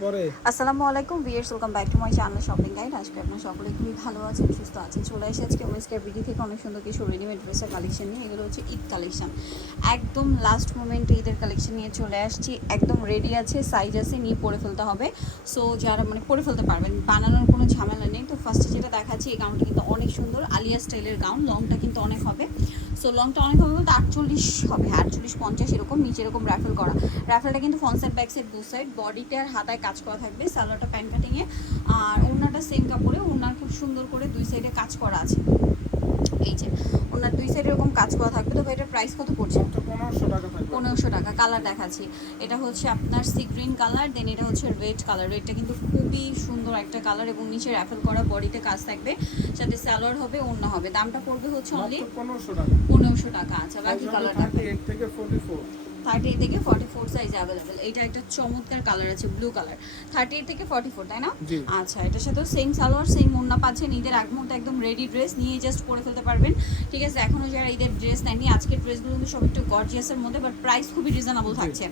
আসসালামু আলাইকুম viewers welcome back to my channel shopping guide. আজকে আপনার সকলে খুবই ভালো আছেন, সুস্থ আছেন। চলে এসে আজকে ওমেন্সকেয়ার বিডি থেকে অনেক সুন্দর কিছু রেডিমেড ড্রেসের কালেকশন নিয়ে। এগুলো হচ্ছে ঈদ কালেকশন একদম লাস্ট মোমেন্টে ঈদের কালেকশন নিয়ে চলে আসছি। একদম রেডি আছে সাইজ আছে, নিয়ে পরে ফেলতে হবে। সো যারা মানে পরে ফেলতে পারবেন, বানানোর কোনো ঝামেলা নেই। তো ফার্স্টে যেটা দেখাচ্ছি, এই গাউনটা কিন্তু অনেক সুন্দর আলিয়া স্টাইলের গাউন লংটা কিন্তু অনেক হবে। সো লংটা অনেক হবে বলতে আটচল্লিশ হবে, আটচল্লিশ পঞ্চাশ এরকম, নিচে এরকম র্যাফেল করা। র্যাফেলটা কিন্তু ফনসেট ব্যাক সাইড দু সাইড বডিটা আর হাতায় কাজ করা থাকবে, সালোয়ারটা প্যান্ট কাটিংয়ে আর ওড়নাটা সেম কাপড়ে, ওড়নার খুব সুন্দর করে দুই সাইডে কাজ করা আছে। এই যে ওনার দুই সাইডে এরকম কাজ করা থাকবে তো ভাই এটার প্রাইস কত পড়ছে? পনেরোশো টাকা কালার দেখাচ্ছি। এটা হচ্ছে আপনার সি গ্রিন কালার দেন এটা হচ্ছে রেড কালার রেডটা কিন্তু খুবই সুন্দর একটা কালার এবং নিচে র্যাফেল করা বডিতে কাজ থাকবে সাথে স্যালোয়ার হবে অন্য হবে। দামটা পড়বে হচ্ছে অনলি পনেরোশো টাকা। পনেরোশো টাকা। আচ্ছা বাকি কালার থার্টি এইট থেকে ফর্টি ফোর সাইজ অ্যাভেলেবেল এটা একটা চমৎকার কালার আছে ব্লু কালার থার্টি এইট থেকে ফর্টি ফোর তাই না? আচ্ছা এটার সাথেও সেম সালোয়ার সেম মুন্না পাচ্ছেন। ঈদের আগ মুহূর্তে একদম রেডি ড্রেস নিয়ে জাস্ট পরে ফেলতে পারবেন। ঠিক আছে এখনও যারা ঈদের ড্রেস নেয়নি আজকের ড্রেসগুলো কিন্তু সব একটু গর্জিয়াসের মধ্যে বাট প্রাইস খুবই রিজনেবল থাকছে।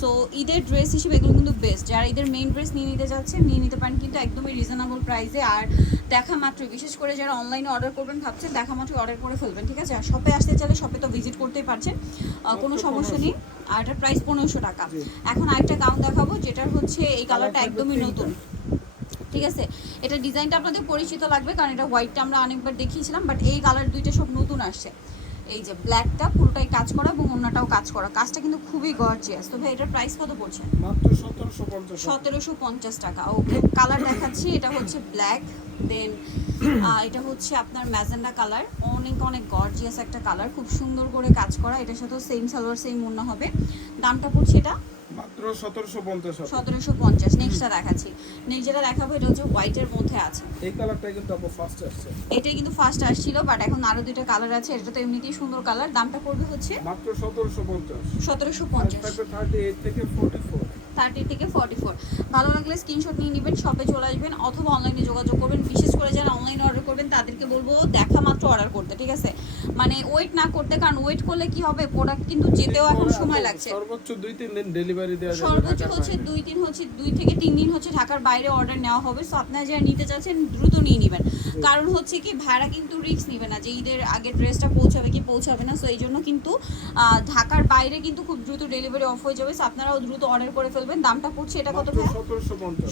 সো ঈদের ড্রেস হিসেবে এগুলো কিন্তু বেস্ট যারা ঈদের মেইন ড্রেস নিয়ে নিতে যাচ্ছেন নিয়ে নিতে পারেন কিন্তু একদমই রিজনেবল প্রাইসে আর দেখা মাত্র বিশেষ করে যারা অনলাইনে অর্ডার করবেন ভাবছেন দেখা মাত্র অর্ডার করে ফেলবেন ঠিক আছে? আর শপে আসতে চাইলে শপে তো ভিজিট করতেই পারছেন। কোনো সমস্যা নেই। আর এটার প্রাইস পনেরোশো টাকা। এখন আরেকটা গাউন দেখাবো যেটার হচ্ছে এই কালারটা একদমই নতুন। ঠিক আছে? এটা ডিজাইনটা আপনাদের পরিচিত লাগবে কারণ এটা হোয়াইটটা আমরা অনেকবার দেখিয়েছিলাম বাট এই কালার দুইটা সব নতুন আসছে। এই যে ব্ল্যাকটা পুরোটাই কাজ করা এবং অন্যটাও কাজ করা। কাজটা কিন্তু খুবই গর্জিয়াস তো ভাই এটার প্রাইস কত পড়ছে? মাত্র সতেরোশো পঞ্চাশ টাকা। ওকে কালার দেখাচ্ছি। এটা হচ্ছে ব্ল্যাক দেন এটা হচ্ছে আপনার ম্যাজেন্ডা কালার অনেক অনেক গর্জিয়াস একটা কালার খুব সুন্দর করে কাজ করা। এটার সাথেও সেম সালোয়ার সেম মুন্না হবে। দামটা পড়ছে এটা মাত্র সতেরোশো পঞ্চাশ টাকা। সতেরোশো পঞ্চাশ। নেক্সটটা দেখাচ্ছি। নেক্সট যেটা দেখাবো এটা হচ্ছে হোয়াইটের মধ্যে আছে। এই কালারটা কিন্তু আপনার ফার্স্ট আসছে। এটাই কিন্তু ফার্স্ট আসছিল বাট এখন আরও দুইটা কালার আছে। এটা তো এমনিতেই সুন্দর কালার দামটা পড়বে হচ্ছে মাত্র সতেরোশো পঞ্চাশ। সতেরোশো আর পঞ্চাশ থাকবে থার্টি এইট থেকে ফোর্টি ফোর থার্টি থেকে ফর্টি ফোর ভালো লাগলে স্ক্রিনশট নিয়ে নেবেন শপে চলে আসবেন অথবা অনলাইনে যোগাযোগ করবেন। বিশেষ করে যারা অনলাইনে অর্ডার করবেন তাদেরকে বলব দেখা মাত্র অর্ডার করতে ঠিক আছে? মানে ওয়েট না করতে কারণ ওয়েট করলে কি হবে? প্রোডাক্ট কিন্তু যেতেও এখন সময় লাগছে। সর্বোচ্চ দুই তিন দিন ডেলিভারি দেওয়া সর্বোচ্চ হচ্ছে দুই তিন হচ্ছে দুই থেকে তিন দিন হচ্ছে ঢাকার বাইরে অর্ডার নেওয়া হবে। সো আপনারা যারা নিতে চাচ্ছেন দ্রুত নিয়ে নেবেন। কারণ হচ্ছে কি ভাড়া কিন্তু রিস্ক নেবে না যে ঈদের আগে ড্রেসটা পৌঁছাবে কি পৌঁছাবে না। সো এই জন্য কিন্তু ঢাকার বাইরে কিন্তু খুব দ্রুত ডেলিভারি অফ হয়ে যাবে। সো আপনারাও দ্রুত অর্ডার করে ফেলবেন দামটা পড়ছে এটা কত ভাইয়া?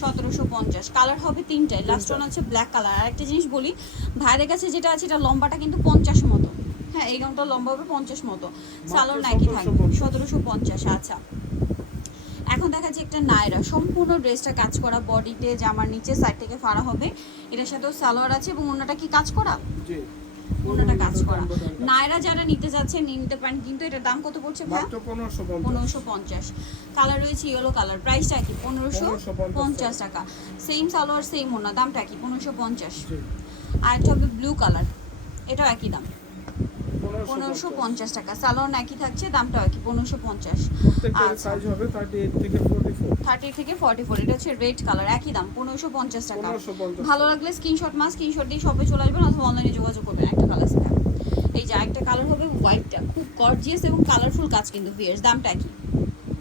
সতেরোশো পঞ্চাশ। কালার হবে তিনটায় লাস্ট ওয়ান হচ্ছে ব্ল্যাক কালার আর একটা জিনিস বলি ভাইয়ের কাছে যেটা আছে এটা লম্বাটা কিন্তু পঞ্চাশ মতো। হ্যাঁ এই গাউনটা লম্বা হবে পঞ্চাশ মতো। সালোর নাকি থাকবে। সতেরোশো পঞ্চাশ। আচ্ছা। এখন দেখা যাচ্ছে একটা নায়রা সম্পূর্ণ ড্রেসটা কাজ করা বডিতে জামার নিচে সাইড থেকে ফাড়া হবে। এটার সাথেও সালোয়ার আছে এবং অন্যটা কি কাজ করা? অন্যটা কাজ করা। নায়রা যারা নিতে যাচ্ছেন নিতে পারেন কিন্তু এটার দাম কত পড়ছে ভাই? পনেরোশো পঞ্চাশ। কালার রয়েছে ইয়েলো কালার প্রাইসটা কি পনেরোশো পঞ্চাশ। টাকা। সেম সালোয়ার সেম ওনা দামটা কি পনেরোশো পঞ্চাশ। আর একটা হবে ব্লু কালার এটাও একই দাম। পনেরোশো পঞ্চাশ টাকা। সালোয়ার একই থাকছে দামটাও একই পনেরোশো পঞ্চাশ। প্রত্যেকটা আচ্ছা। সাইজ হবে থার্টি এইট থেকে ফোর্টি ফোর এটা হচ্ছে রেড কালার একই দাম পনেরোশো পঞ্চাশ টাকা। ভালো লাগলে স্ক্রিনশট মা স্ক্রিনশট দিয়ে শপে চলে আসবেন অথবা অনলাইনে যোগাযোগ করবেন। একটা কালার সেটা এই যে একটা কালার হবে হোয়াইটটা খুব গর্জিয়াস এবং কালারফুল কাজ কিন্তু ভিয়ার্স দামটা কি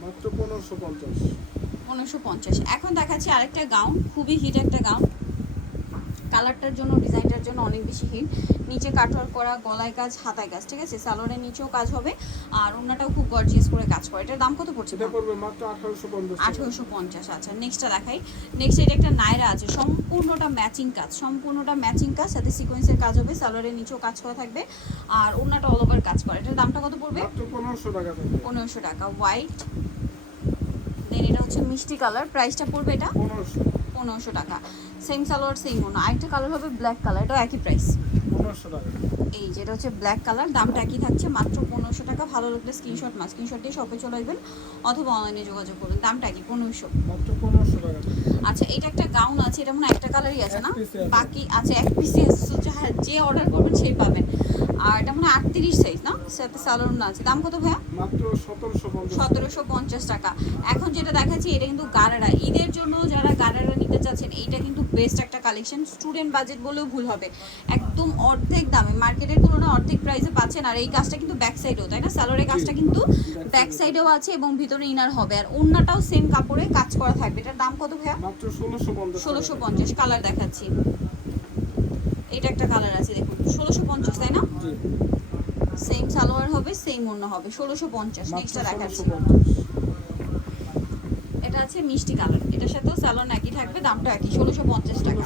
মাত্র পনেরোশো পঞ্চাশ। পনেরোশো পঞ্চাশ। এখন দেখাচ্ছি আরেকটা গাউন খুবই হিট একটা গাউন কালারটার জন্য ডিজাইনটার জন্য অনেক বেশি হিট নিচে কাঠর করা গলায় কাজ হাতায় কাজ ঠিক আছে? সালোয়ারের নিচেও কাজ হবে। আর অন্যটাও খুব গর্জিয়াস করে কাজ করে। এটার দাম কত পড়ছে? সেটা পড়বে মাত্র আঠারোশো পঞ্চাশ টাকা। আঠেরোশো পঞ্চাশ আচ্ছা। নেক্সটটা দেখাই। নেক্সট এটা একটা নায়রা আছে। সম্পূর্ণটা ম্যাচিং কাজ। সম্পূর্ণটা ম্যাচিং কাজ। সাথে সিকোয়েন্সের কাজ হবে। সালোয়ারের নিচেও কাজ করা থাকবে। আর অন্যটা অল ওভার কাজ করে। এটার দামটা কত পড়বে? মাত্র পনেরোশো টাকা। থাকবে পনেরোশো টাকা। হোয়াইট দেন এটা হচ্ছে মিষ্টি কালার প্রাইসটা পড়বে এটা? পনেরোশো। পনেরোশো টাকা। সেম সালোয়ার সেম ওনা আরেকটা কালার হবে ব্ল্যাক কালার এটাও একই প্রাইস এই যেটা হচ্ছে ব্ল্যাক কালার দামটা একই থাকছে মাত্র পনেরোশো টাকা। ভালো লাগলে স্ক্রিনশট মা স্ক্রিনশট দিয়ে শপে চলে আসবেন অথবা অনলাইনে যোগাযোগ করবেন। দামটা কি পনেরোশো। আচ্ছা এটা একটা গাউন আছে এটা মনে একটা কালারই আছে না? আছে। বাকি আচ্ছা এক পিসি আছে। যা- অর্ডার করবেন সেই পাবেন। আর এটা মনে হয় আটত্রিশ সাইজ না? সাথে সালোয়ার না আছে। দাম কত ভাইয়া? মাত্র সতেরোশো পঞ্চাশ। টাকা। এখন যেটা দেখাচ্ছি এটা কিন্তু গারারা। ঈদের জন্য যারা গারারা নিতে চাচ্ছেন এইটা কিন্তু বেস্ট একটা কালেকশন স্টুডেন্ট বাজেট বলেও ভুল হবে। একদম একদম অর্ধেক দামে। মার্কেটের তুলনায় অর্ধেক প্রাইসে পাচ্ছেন। আর এই কাজটা কিন্তু ব্যাক সাইডেও তাই না? স্যালোরের কাজটা কিন্তু ব্যাক সাইডেও আছে এবং ভিতরে ইনার হবে। আর অন্যটাও সেম কাপড়ে কাজ করা থাকবে। এটার দাম কত ভাইয়া? মাত্র ষোলোশো পঞ্চাশ ষোলোশো পঞ্চাশ। কালার দেখাচ্ছি। এটা একটা কালার আছে দেখুন। ষোলোশো পঞ্চাশ তাই না? সেম সালোয়ার হবে সেম অন্য হবে। ষোলোশো পঞ্চাশ। মাত্র নেক্সটটা দেখাচ্ছি আছে মিষ্টি কালার। এটার সাথেও স্যালোন একই থাকবে দামটা একই ষোলোশো পঞ্চাশ টাকা।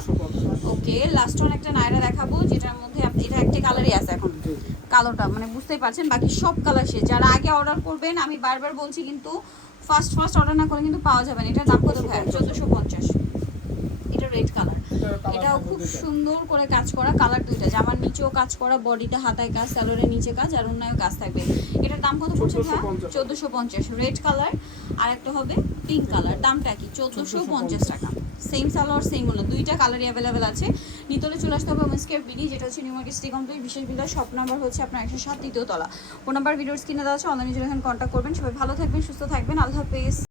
ওকে লাস্ট ওয়ান একটা নায়রা দেখাবো যেটার মধ্যে এটা একটা কালারই আছে এখন। কালোটা মানে বুঝতেই পারছেন বাকি সব কালার শেষ। যারা আগে অর্ডার করবেন আমি বারবার বলছি কিন্তু ফার্স্ট ফার্স্ট অর্ডার না করে কিন্তু পাওয়া যাবে না। এটার দাম কত ভাই চোদ্দোশো পঞ্চাশ। রেড কালার এটাও খুব সুন্দর করে কাজ করা কালার দুইটা। জামার নিচেও কাজ করা বডিটা হাতায় কাজ স্যালোরের নিচে কাজ আর অন্যায় কাজ থাকবে। এটার দাম কত পড়ছে ভাই 1450 চোদ্দোশো পঞ্চাশ। রেড কালার আর একটা হবে পিঙ্ক কালার দামটা কি? চোদ্দোশো পঞ্চাশ টাকা। সেম সালোয়ার সেম হলো। দুইটা কালারই অ্যাভেলেবেল আছে। নিতলে চলে আসতে হবে ওমেন্সকেয়ার বিডি যেটা হচ্ছে নিউ মার্কেট সিটি কমপ্লিট বিশেষ বিল্ডার শপ নাম্বার হচ্ছে আপনার একশো সাত দ্বিতীয় তলা। ফোন নাম্বার ভিডিওর স্ক্রিনে দেওয়া আছে। অনলাইনে যদি এখন কন্ট্যাক্ট করবেন। সবাই ভালো থাকবেন সুস্থ থাকবেন। আল্লাহ হাফেজ।